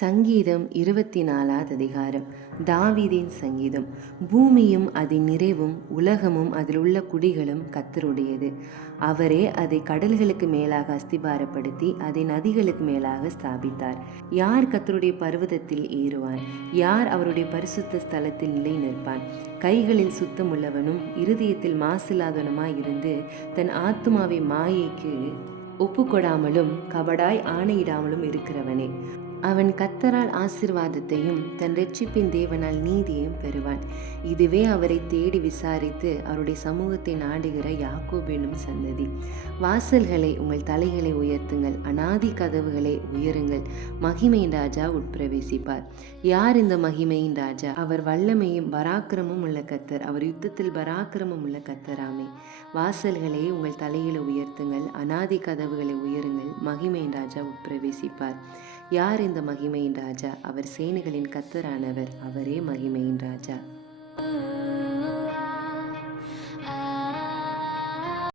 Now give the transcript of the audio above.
சங்கீதம் இருபத்தி நாலாவது அதிகாரம். தாவிதின் சங்கீதம். பூமியும் அதன் நிறைவும் உலகமும் அதில் உள்ள குடிகளும் கத்தருடையது அவரே அதை கடல்களுக்கு மேலாக அஸ்திபாரப்படுத்தி அதை நதிகளுக்கு மேலாக ஸ்தாபித்தார். யார் கத்தருடைய பர்வதத்தில் ஏறுவான்? யார் அவருடைய பரிசுத்த ஸ்தலத்தில் நிலை நிற்பான் கைகளில் சுத்தமுள்ளவனும் இருதயத்தில் மாசில்லாதவனுமாய் இருந்து தன் ஆத்துமாவை மாயைக்கு ஒப்புக்கொடாமலும் கபடாய் ஆணையிடாமலும் இருக்கிறவனே. அவன் கத்தரால் ஆசிர்வாதத்தையும் தன் ரட்சிப்பின் தேவனால் நீதியையும் பெறுவான். இதுவே அவரை தேடி விசாரித்து அவருடைய சமூகத்தை நாடுகிற யாக்கோபெனும் சந்ததி. வாசல்களை உங்கள் தலைகளை உயர்த்துங்கள் அனாதி கதவுகளை உயருங்கள். மகிமையின் ராஜா உட்பிரவேசிப்பார். யார் இந்த மகிமையின் ராஜா? அவர் வல்லமையும் பராக்கிரமும் உள்ள கத்தர் அவர் யுத்தத்தில் பராக்கிரமும் உள்ள கத்தராமே வாசல்களை உங்கள் தலையில உயர்த்துங்கள் அனாதி கதவுகளை உயருங்கள். மகிமையின் ராஜா உட்பிரவேசிப்பார். யார் இந்த மகிமையின் ராஜா. அவர் சேனைகளின் கத்தரானவர் அவரே மகிமையின் ராஜா.